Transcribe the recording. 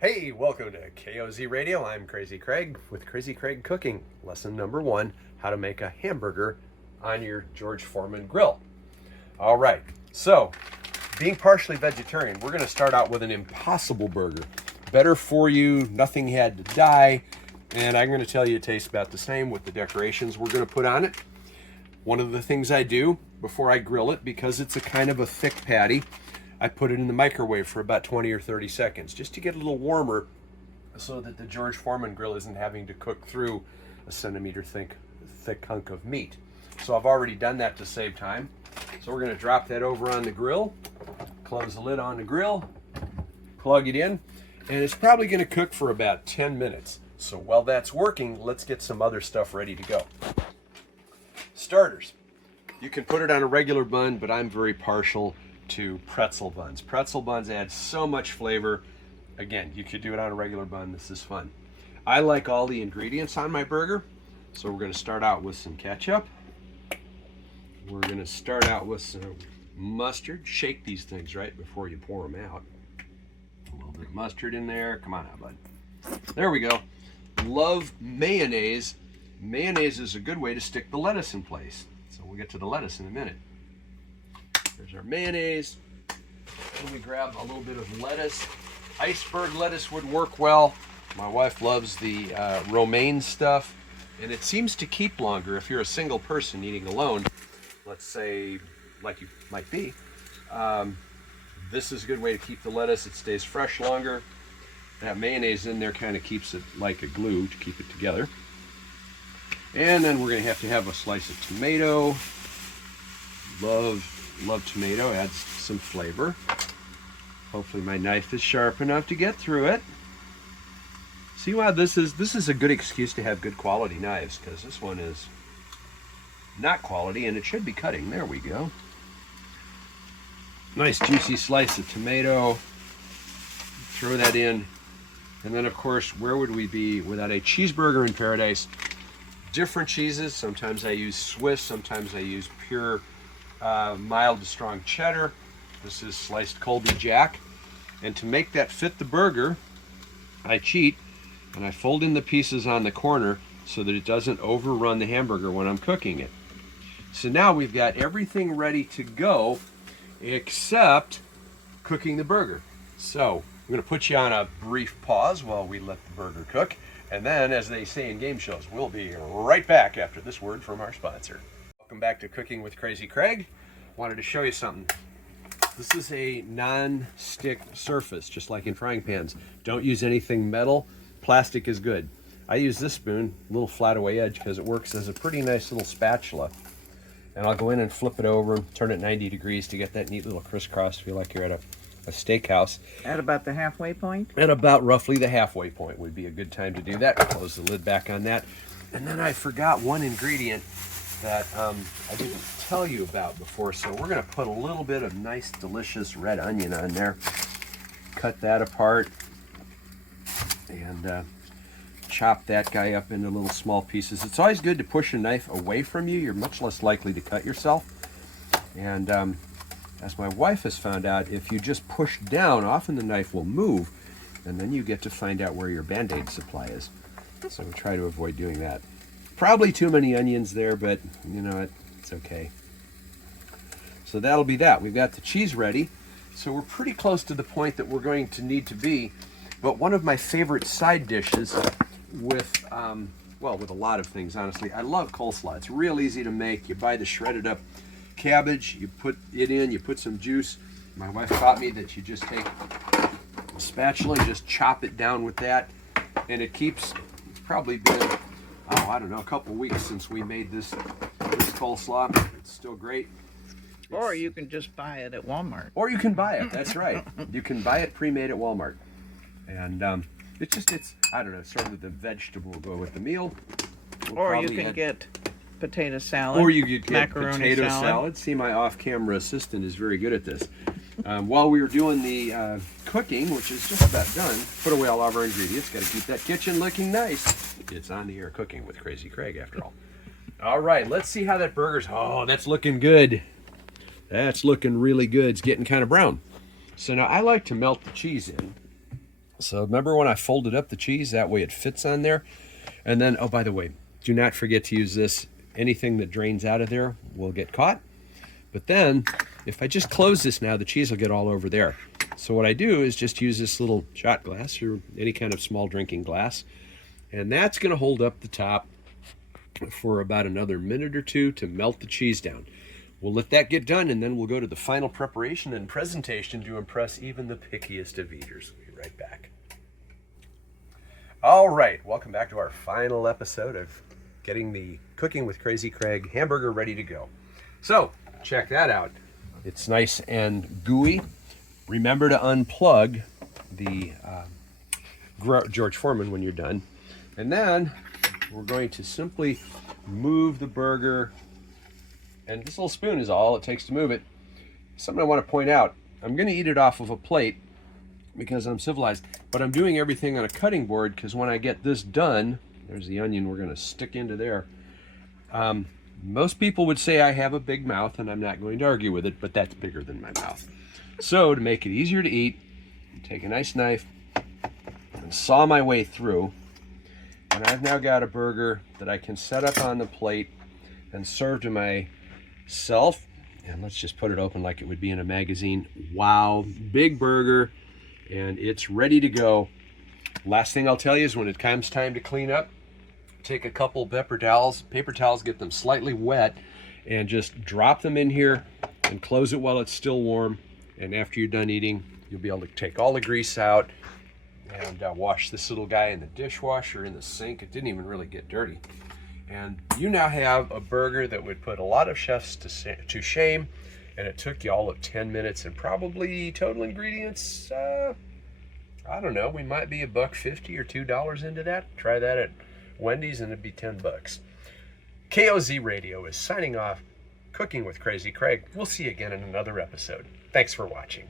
Hey, welcome to KOZ Radio. I'm Crazy Craig with Crazy Craig Cooking. Lesson number 1, how to make a hamburger on your George Foreman grill. All right, so being partially vegetarian, we're going to start out with an Impossible Burger. Better for you, nothing had to die, and I'm going to tell you it tastes about the same with the decorations we're going to put on it. One of the things I do before I grill it, because it's a kind of a thick patty, I put it in the microwave for about 20 or 30 seconds just to get a little warmer so that the George Foreman grill isn't having to cook through a centimeter thick hunk of meat. So I've already done that to save time. So we're going to drop that over on the grill, close the lid on the grill, plug it in, and it's probably going to cook for about 10 minutes. So while that's working, let's get some other stuff ready to go. Starters. You can put it on a regular bun, but I'm very partial to pretzel buns. Pretzel buns add so much flavor. Again, you could do it on a regular bun. This is fun. I like all the ingredients on my burger, so we're going to start out with some ketchup. We're going to start out with some mustard. Shake these things right before you pour them out. A little bit of mustard in there. Come on out, bud. There we go. Love mayonnaise. Mayonnaise is a good way to stick the lettuce in place. So we'll get to the lettuce in a minute. There's our mayonnaise. Then we grab a little bit of lettuce. Iceberg lettuce would work well. My wife loves the romaine stuff, and it seems to keep longer if you're a single person eating alone. Let's say, like you might be. This is a good way to keep the lettuce. It stays fresh longer. That mayonnaise in there kind of keeps it like a glue to keep it together. And then we're going to have a slice of tomato. Love tomato, adds some flavor. Hopefully my knife is sharp enough to get through it. See, wow, this is a good excuse to have good quality knives, because this one is not quality and it should be cutting. There we go. Nice juicy slice of tomato. Throw that in. And then of course, where would we be without a cheeseburger in paradise? Different cheeses. Sometimes I use Swiss, sometimes I use pure mild to strong cheddar. This is sliced Colby Jack. And to make that fit the burger, I cheat and I fold in the pieces on the corner so that it doesn't overrun the hamburger when I'm cooking it. So now we've got everything ready to go except cooking the burger. So I'm going to put you on a brief pause while we let the burger cook. And then, as they say in game shows, we'll be right back after this word from our sponsor. Welcome back to Cooking with Crazy Craig. Wanted to show you something. This is a non-stick surface, just like in frying pans. Don't use anything metal. Plastic is good. I use this spoon, a little flat away edge, because it works as a pretty nice little spatula. And I'll go in and flip it over, turn it 90 degrees to get that neat little crisscross. Feel like you're at a steakhouse. At about the halfway point? At about roughly the halfway point would be a good time to do that. Close the lid back on that. And then I forgot one ingredient that I didn't tell you about before, so we're going to put a little bit of nice delicious red onion on there. Cut that apart and chop that guy up into little small pieces. It's always good to push a knife away from you. You're much less likely to cut yourself. And as my wife has found out, if you just push down, often the knife will move, and then you get to find out where your Band-Aid supply is. So we try to avoid doing that. Probably too many onions there, but you know what, it's okay. So that'll be that. We've got the cheese ready. So we're pretty close to the point that we're going to need to be. But one of my favorite side dishes with, well, with a lot of things, honestly, I love coleslaw. It's real easy to make. You buy the shredded up cabbage, you put it in, you put some juice. My wife taught me that you just take a spatula and just chop it down with that. And it keeps, it's probably been, I don't know, a couple weeks since we made this coleslaw. It's still great. Or you can just buy it at Walmart. Or you can buy it, that's right. You can buy it pre-made at Walmart. And it's I don't know, sort of the vegetable will go with the meal. Or you can get potato salad. Or you could get macaroni potato salad. See, my off-camera assistant is very good at this. While we were doing the cooking, which is just about done, put away all of our ingredients. Got to keep that kitchen looking nice. It's on the air cooking with Crazy Craig, after all. All right, let's see how that burger's. Oh, that's looking good. That's looking really good. It's getting kind of brown. So now I like to melt the cheese in. So remember when I folded up the cheese, that way it fits on there. And then, oh, by the way, do not forget to use this. Anything that drains out of there will get caught. But then, if I just close this now, the cheese will get all over there. So what I do is just use this little shot glass or any kind of small drinking glass. And that's going to hold up the top for about another minute or two to melt the cheese down. We'll let that get done, and then we'll go to the final preparation and presentation to impress even the pickiest of eaters. We'll be right back. All right, welcome back to our final episode of getting the Cooking with Crazy Craig hamburger ready to go. So, check that out. It's nice and gooey. Remember to unplug the George Foreman when you're done. And then we're going to simply move the burger, and this little spoon is all it takes to move it. Something I want to point out, I'm going to eat it off of a plate because I'm civilized, but I'm doing everything on a cutting board because when I get this done, there's the onion we're going to stick into there. Most people would say I have a big mouth, and I'm not going to argue with it, but that's bigger than my mouth. So to make it easier to eat, take a nice knife and saw my way through, and I've now got a burger that I can set up on the plate and serve to myself. And let's just put it open like it would be in a magazine. Wow, big burger, and it's ready to go. Last thing I'll tell you is when it comes time to clean up, take a couple paper towels, get them slightly wet, and just drop them in here and close it while it's still warm. And after you're done eating, you'll be able to take all the grease out and wash this little guy in the dishwasher, in the sink. It didn't even really get dirty. And you now have a burger that would put a lot of chefs to shame, and it took you all of 10 minutes, and probably total ingredients, I don't know, we might be $1.50 or $2 into that. Try that at Wendy's and it'd be $10. KOZ Radio is signing off, Cooking with Crazy Craig. We'll see you again in another episode. Thanks for watching.